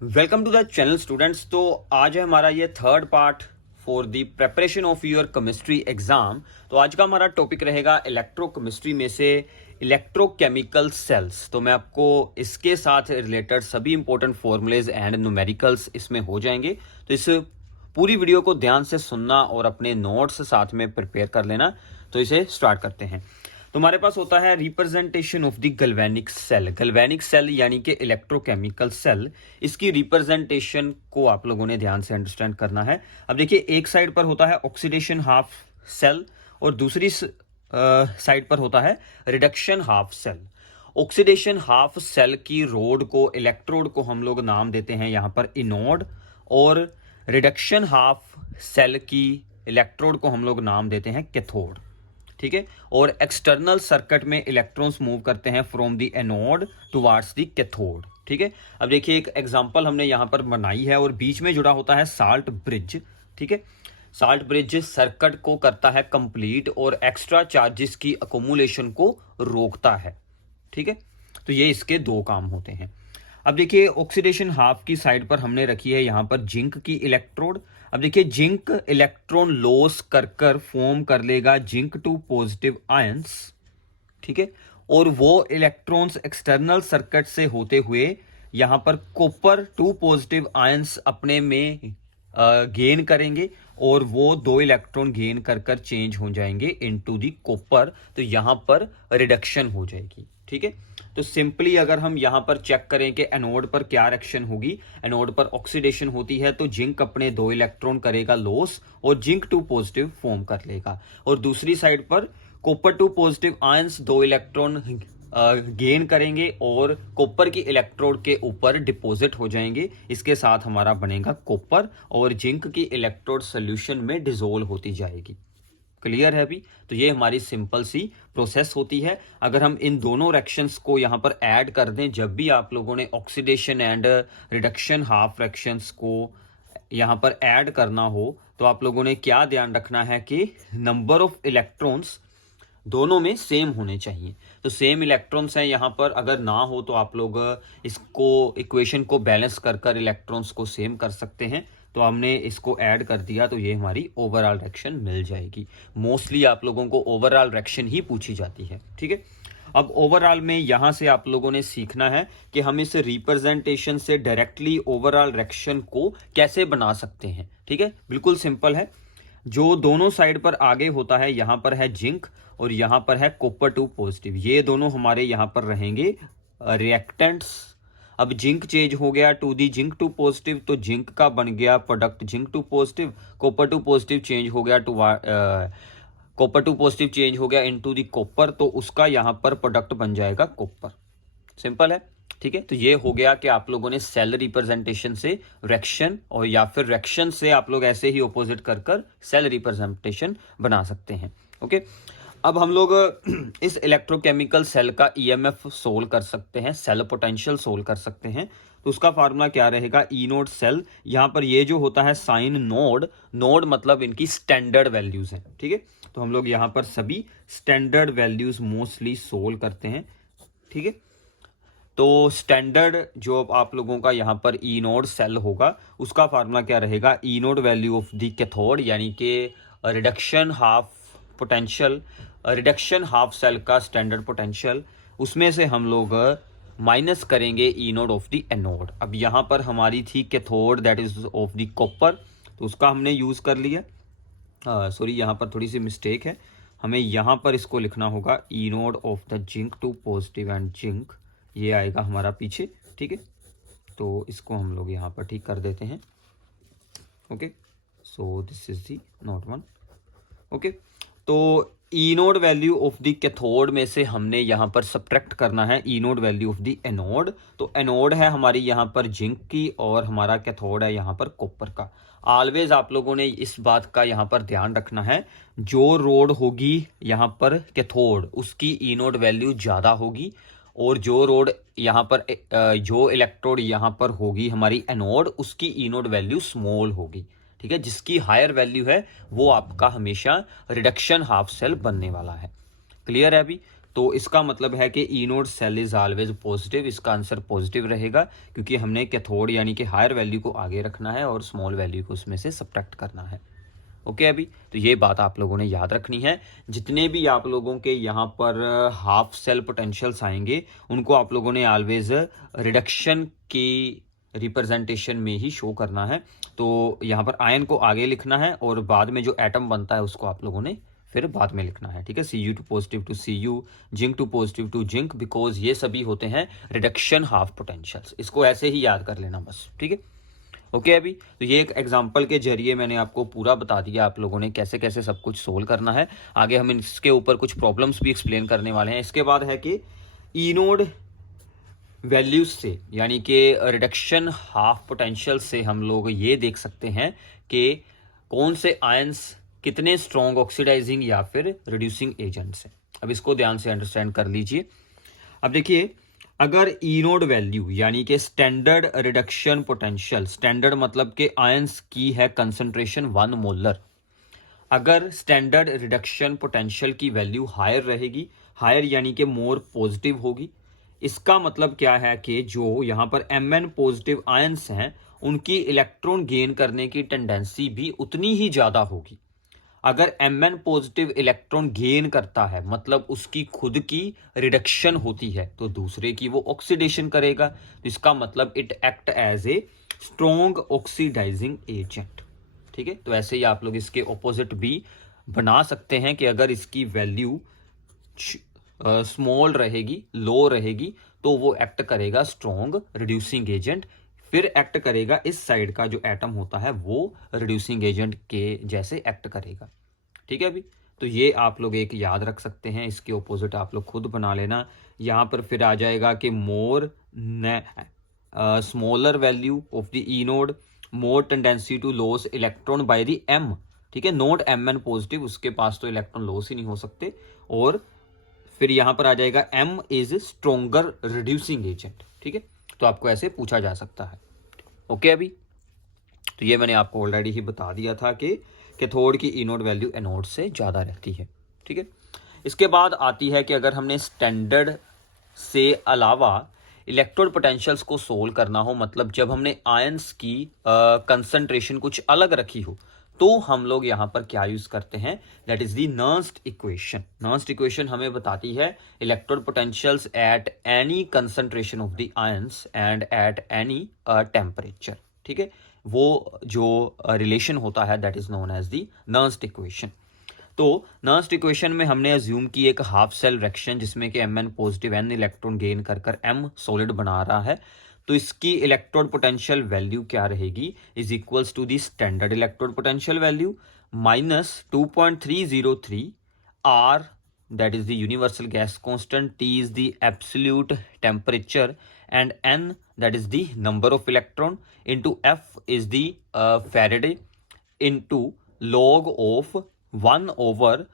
Welcome to the channel students. तो आज है हमारा ये third part for the preparation of your chemistry exam. तो आज का हमारा टॉपिक रहेगा इलेक्ट्रोकेमिस्ट्री में से इलेक्ट्रोकेमिकल सेल्स। तो मैं आपको इसके साथ रिलेटेड सभी इंपॉर्टेंट फॉर्मूलेज एंड न्यूमेरिकल्स इसमें हो जाएंगे। तो इस पूरी वीडियो को ध्यान से सुनना और अपने नोट्स साथ में प्रिपेयर कर लेना। तो इसे स्टार्ट करते हैं। तो हमारे पास होता है representation of the galvanic cell. Galvanic cell यानी कि इलेक्ट्रोकेमिकल सेल, इसकी रिप्रेजेंटेशन को आप लोगों ने ध्यान से अंडरस्टैंड करना है। अब देखिए, एक साइड पर होता है ऑक्सीडेशन हाफ सेल और दूसरी साइड पर होता है reduction half cell. Oxidation half cell की रोड को, इलेक्ट्रोड को हम लोग नाम देते हैं यहाँ पर इनोड, और रिडक्शन हाफ सेल की इलेक्ट्रोड को हम लोग नाम देते हैं कैथोड। ठीक है। और एक्सटर्नल सर्किट में इलेक्ट्रॉन्स मूव करते हैं from the anode towards the cathode. ठीक है। अब देखिए, एक एग्जांपल हमने यहां पर बनाई है और बीच में जुड़ा होता है साल्ट ब्रिज। ठीक है। साल्ट ब्रिज सर्किट को करता है कंप्लीट और एक्स्ट्रा चार्जेस की अकोमुलेशन को रोकता है। ठीक है। तो ये इसके दो काम होते हैं। अब देखिए, ऑक्सीडेशन हाफ की साइड पर हमने रखी है यहां पर जिंक की इलेक्ट्रोड। अब देखिए, जिंक इलेक्ट्रॉन लॉस कर फॉर्म कर लेगा जिंक टू पॉजिटिव आयंस। ठीक है। और वो इलेक्ट्रॉन्स एक्सटर्नल सर्किट से होते हुए यहां पर कॉपर टू पॉजिटिव आयंस अपने में गेन करेंगे और वो दो इलेक्ट्रॉन गेन कर चेंज हो जाएंगे इनटू दी कॉपर। तो यहां पर रिडक्शन हो जाएगी। ठीक है। तो सिंपली अगर हम यहां पर चेक करें कि एनोड पर क्या रिएक्शन होगी, एनोड पर ऑक्सीडेशन होती है तो जिंक अपने दो इलेक्ट्रॉन करेगा लॉस और जिंक टू पॉजिटिव फॉर्म कर लेगा, और दूसरी साइड पर कॉपर टू पॉजिटिव आयंस दो इलेक्ट्रॉन गेन करेंगे और कॉपर की इलेक्ट्रोड के ऊपर डिपॉजिट हो जाएंगे। इसके साथ हमारा बनेगा कॉपर और जिंक की इलेक्ट्रोड सोल्यूशन में डिसोल्व होती जाएगी। क्लियर है अभी? तो ये हमारी सिंपल सी प्रोसेस होती है। अगर हम इन दोनों रिएक्शंस को यहाँ पर ऐड कर दें, जब भी आप लोगों ने oxidation and reduction half reactions को यहाँ पर ऐड करना हो, तो आप लोगों ने क्या ध्यान रखना है कि नंबर ऑफ इलेक्ट्रॉन्स दोनों में सेम होने चाहिए। तो सेम इलेक्ट्रॉन्स हैं यहाँ पर, अगर ना हो तो आप लोग इसको इक्वेशन को बैलेंस कर इलेक्ट्रॉन्स को सेम कर सकते हैं। तो हमने इसको ऐड कर दिया तो ये हमारी ओवरऑल रिएक्शन मिल जाएगी। मोस्टली आप लोगों को ओवरऑल रिएक्शन ही पूछी जाती है। ठीक है। अब ओवरऑल में यहां से आप लोगों ने सीखना है कि हम इस रिप्रेजेंटेशन से डायरेक्टली ओवरऑल रिएक्शन को कैसे बना सकते हैं। ठीक है। बिल्कुल सिंपल है। जो दोनों साइड पर आगे होता है, यहां पर है जिंक और यहां पर है कॉपर टू पॉजिटिव, ये दोनों हमारे यहां पर रहेंगे रिएक्टेंट्स। अब जिंक चेंज हो गया to the zinc two positive, तो जिंक का बन गया product zinc two positive. Copper two positive change हो गया to copper two positive change हो गया इनटू दी कॉपर, तो उसका यहां पर प्रोडक्ट बन जाएगा कॉपर। सिंपल है। ठीक है। तो ये हो गया कि आप लोगों ने सेल रिप्रेजेंटेशन से रिएक्शन, और या फिर रिएक्शन से आप लोग ऐसे ही ऑपोजिट कर सेल रिप्रेजेंटेशन बना सकते हैं। ओके। अब हम लोग इस इलेक्ट्रोकेमिकल सेल का ईएमएफ सोल्व कर सकते हैं, सेल पोटेंशियल सोल्व कर सकते हैं। तो उसका फार्मूला क्या रहेगा, ई नोड सेल। यहां पर ये जो होता है साइन नोड, नोड मतलब इनकी स्टैंडर्ड वैल्यूज हैं। ठीक है। तो हम लोग यहां पर सभी स्टैंडर्ड वैल्यूज मोस्टली सोल्व करते हैं। ठीक है। तो स्टैंडर्ड जो आप लोगों का यहाँ पर ई नोड सेल होगा, उसका फार्मूला क्या रहेगा, E naught value of the cathode यानी कि reduction half potential, reduction half cell का स्टैंडर्ड पोटेंशियल, उसमें से हम लोग माइनस करेंगे E naught of the anode. अब यहाँ पर हमारी थी cathode that is of the copper, तो उसका हमने यूज कर लिया। सॉरी, यहाँ पर थोड़ी सी मिस्टेक है, हमें यहाँ पर इसको लिखना होगा E naught of the zinc two positive and zinc, ये आएगा हमारा पीछे। ठीक है। तो इसको हम लोग यहाँ पर ठीक कर देते हैं। Okay. So this is the note one. Okay. तो E naught value of the cathode में से हमने यहाँ पर सब्ट्रैक्ट करना है E naught value of the anode. तो एनोड है हमारी यहाँ पर जिंक की और हमारा कैथोड है यहाँ पर कॉपर का। ऑलवेज आप लोगों ने इस बात का यहाँ पर ध्यान रखना है, जो रोड होगी यहाँ पर कैथोड, उसकी ई नोड वैल्यू ज़्यादा होगी, और जो रोड यहाँ पर जो इलेक्ट्रोड यहाँ पर होगी हमारी एनोड, उसकी ई नोड वैल्यू स्मॉल होगी। ठीक है। जिसकी हायर वैल्यू है वो आपका हमेशा रिडक्शन हाफ सेल बनने वाला है। क्लियर है अभी? तो इसका मतलब है कि E naught cell is always positive. इसका आंसर पॉजिटिव रहेगा क्योंकि हमने कैथोड यानी कि हायर वैल्यू को आगे रखना है और स्मॉल वैल्यू को उसमें से सब्ट्रैक्ट करना है। ओके अभी तो ये बात आप लोगों ने याद रखनी है। जितने भी आप लोगों के यहाँ पर हाफ सेल पोटेंशियल्स आएंगे उनको आप लोगों ने ऑलवेज रिडक्शन की रिप्रेजेंटेशन में ही शो करना है। तो यहाँ पर आयन को आगे लिखना है और बाद में जो एटम बनता है उसको आप लोगों ने फिर बाद में लिखना है। ठीक है, Cu two positive to Cu, zinc two positive to zinc, because ये सभी होते हैं रिडक्शन हाफ पोटेंशियल्स। इसको ऐसे ही याद कर लेना बस। ठीक है, ओके अभी तो ये एक एग्जांपल के जरिए मैंने आपको पूरा बता दिया आप लोगों ने कैसे कैसे सब कुछ सोल्व करना है। आगे हम इसके ऊपर कुछ प्रॉब्लम्स भी एक्सप्लेन करने वाले हैं। इसके बाद है कि ई नोड वैल्यूज से यानी कि रिडक्शन हाफ पोटेंशियल से हम लोग ये देख सकते हैं कि कौन से आयंस कितने स्ट्रॉन्ग ऑक्सीडाइजिंग या फिर रिड्यूसिंग एजेंट्स हैं। अब इसको ध्यान से अंडरस्टैंड कर लीजिए। अब देखिए, अगर ई नोड वैल्यू यानी कि स्टैंडर्ड रिडक्शन पोटेंशियल, स्टैंडर्ड मतलब कि आयंस की है कंसंट्रेशन 1 मोलर, अगर स्टैंडर्ड रिडक्शन पोटेंशियल की वैल्यू हायर रहेगी, हायर यानी कि मोर पॉजिटिव होगी, इसका मतलब क्या है कि जो यहाँ पर Mn पॉजिटिव आयंस हैं उनकी इलेक्ट्रॉन गेन करने की टेंडेंसी भी उतनी ही ज्यादा होगी। अगर Mn पॉजिटिव इलेक्ट्रॉन गेन करता है मतलब उसकी खुद की रिडक्शन होती है तो दूसरे की वो ऑक्सीडेशन करेगा। तो इसका मतलब it act as a strong oxidising agent. ठीक है, तो ऐसे ही आप लोग इसके ऑपोजिट भी बना सकते हैं कि अगर इसकी वैल्यू स्मॉल रहेगी, लो रहेगी, तो वो एक्ट करेगा स्ट्रॉन्ग रिड्यूसिंग एजेंट, फिर एक्ट करेगा इस साइड का जो एटम होता है वो रिड्यूसिंग एजेंट के जैसे एक्ट करेगा। ठीक है अभी तो ये आप लोग एक याद रख सकते हैं। इसके ऑपोजिट आप लोग खुद बना लेना। यहाँ पर फिर आ जाएगा कि more smaller value of the E naught, more tendency to loss electron by the M. ठीक है, नोट Mn पॉजिटिव, उसके पास तो इलेक्ट्रॉन लॉस ही नहीं हो सकते। और फिर यहां पर आ जाएगा M is stronger reducing agent. ठीक है, तो आपको ऐसे पूछा जा सकता है। ओके अभी तो ये मैंने आपको ऑलरेडी ही बता दिया था कि कैथोड की ई नोड वैल्यू एनोड से ज़्यादा रहती है। ठीक है, इसके बाद आती है कि अगर हमने स्टैंडर्ड से अलावा इलेक्ट्रोड पोटेंशियल्स को सोल्व करना हो, मतलब जब हमने आयंस की कंसंट्रेशन कुछ अलग रखी हो, तो हम लोग यहाँ पर क्या यूज करते हैं, that is the Nernst equation. Nernst equation हमें बताती है electrode potentials at any concentration of the ions and at any temperature. ठीक है, वो जो रिलेशन होता है that is known as the Nernst equation. तो नर्स्ट इक्वेशन में हमने अज्यूम की एक हाफ सेल रिएक्शन जिसमें कि Mn positive N electron gain कर M सॉलिड बना रहा है। तो इसकी इलेक्ट्रोड पोटेंशियल वैल्यू क्या रहेगी, is equals to the standard electrode potential value minus 2.303 R, that is the universal gas constant, T is the absolute temperature, and N, that is the number of electron, into F is the Faraday, into log of 1 over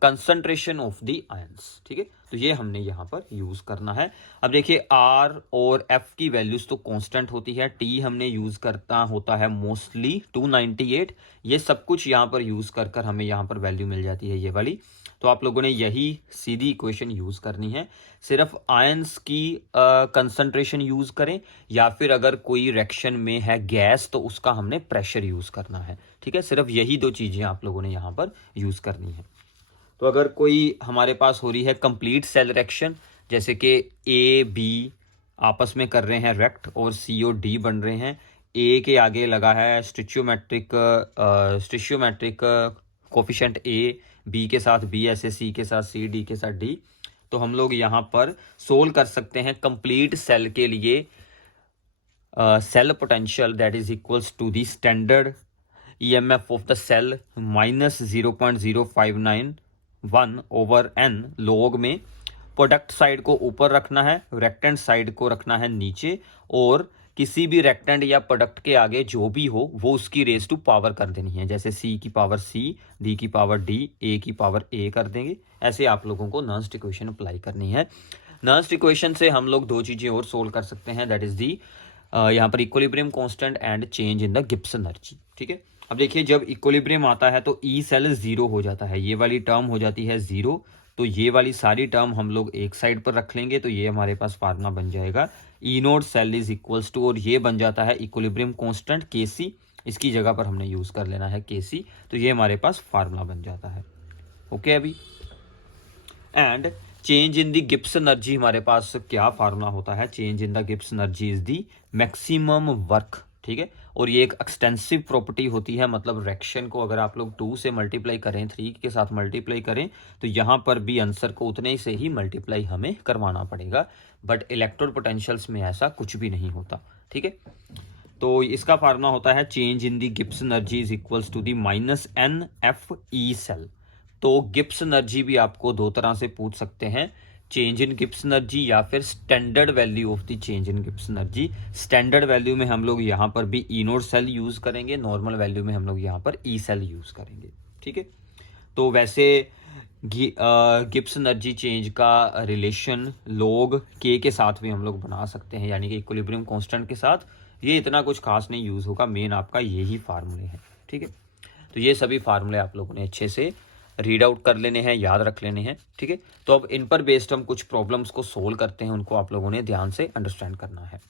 concentration of the ions। ठीक है, तो ये हमने यहाँ पर use करना है। अब देखिए R और F की वैल्यूज तो कांस्टेंट होती है, T हमने यूज करता होता है मोस्टली 298। ये सब कुछ यहाँ पर यूज कर कर हमें यहाँ पर वैल्यू मिल जाती है ये वाली। तो आप लोगों ने यही सीधी इक्वेशन यूज करनी है। सिर्फ आयंस की कंसंट्रेशन यूज करें या फिर अगर कोई रिएक्शन में है गैस तो उसका हमने प्रेशर यूज करना है। ठीक है, सिर्फ यही दो चीजें आप लोगों ने यहाँ पर यूज करनी है। तो अगर कोई हमारे पास हो रही है कंप्लीट सेल रिएक्शन, जैसे कि ए बी आपस में कर रहे हैं रिएक्ट और सी और डी बन रहे हैं, ए के आगे लगा है स्टिचियोमेट्रिक कोफिशिएंट ए, बी के साथ बी, ऐसे सी के साथ सी, डी के साथ डी, तो हम लोग यहाँ पर सोल्व कर सकते हैं कंप्लीट सेल के लिए cell potential that is equals to the standard EMF of the cell minus 0.0591 over N. Log में प्रोडक्ट साइड को ऊपर रखना है, रेक्टेंट साइड को रखना है नीचे, और किसी भी रेक्टेंट या प्रोडक्ट के आगे जो भी हो वो उसकी रेज टू पावर कर देनी है। जैसे सी की पावर सी, डी की पावर डी, ए की पावर ए कर देंगे। ऐसे आप लोगों को नर्स्ट इक्वेशन अप्लाई करनी है। नर्स्ट इक्वेशन से हम लोग दो चीजें और सोल्व कर सकते हैं, दैट इज दी यहाँ पर equilibrium constant and change in the Gibbs energy. ठीक है, अब देखिए जब इक्विलिब्रियम आता है तो ई सेल ज़ीरो हो जाता है, ये वाली टर्म हो जाती है ज़ीरो, तो ये वाली सारी टर्म हम लोग एक साइड पर रख लेंगे, तो ये हमारे पास फार्मूला बन जाएगा E naught cell is equals to, और ये बन जाता है इक्विलिब्रियम कांस्टेंट के सी, इसकी जगह पर हमने यूज़ कर लेना है के सी, तो ये हमारे पास फार्मूला बन जाता है। ओके अभी and change in the Gibbs energy हमारे पास क्या फार्मूला होता है, change in the Gibbs energy is the maximum work, ठीक है। और ये एक एक्सटेंसिव प्रॉपर्टी होती है, मतलब रिएक्शन को अगर आप लोग 2 से मल्टीप्लाई करें, 3 के साथ मल्टीप्लाई करें, तो यहाँ पर भी आंसर को उतने से ही मल्टीप्लाई हमें करवाना पड़ेगा, बट इलेक्ट्रोड पोटेंशियल्स में ऐसा कुछ भी नहीं होता, ठीक है। तो इसका फार्मूला होता है change in the Gibbs energy is equals to the minus N F E cell. तो गिब्स एनर्जी भी आपको दो तरह से पूछ सकते हैं, चेंज इन गिब्स एनर्जी या फिर standard value of the change in Gibbs energy. Standard value में हम लोग यहाँ पर भी ई नोट सेल यूज करेंगे, नॉर्मल वैल्यू में हम लोग यहाँ पर ई सेल यूज करेंगे, ठीक है। तो वैसे गिब्स एनर्जी चेंज का रिलेशन लॉग के साथ भी हम लोग बना सकते हैं, यानी कि इक्विलिब्रियम कांस्टेंट के साथ। ये इतना कुछ खास नहीं यूज़ होगा, मेन आपका यही फार्मूले हैं, ठीक है। तो ये सभी फार्मूले आप लोगों ने अच्छे से रीड आउट कर लेने हैं, याद रख लेने हैं, ठीक है। तो अब इन पर बेस्ड हम कुछ प्रॉब्लम्स को सोल्व करते हैं, उनको आप लोगों ने ध्यान से अंडरस्टैंड करना है।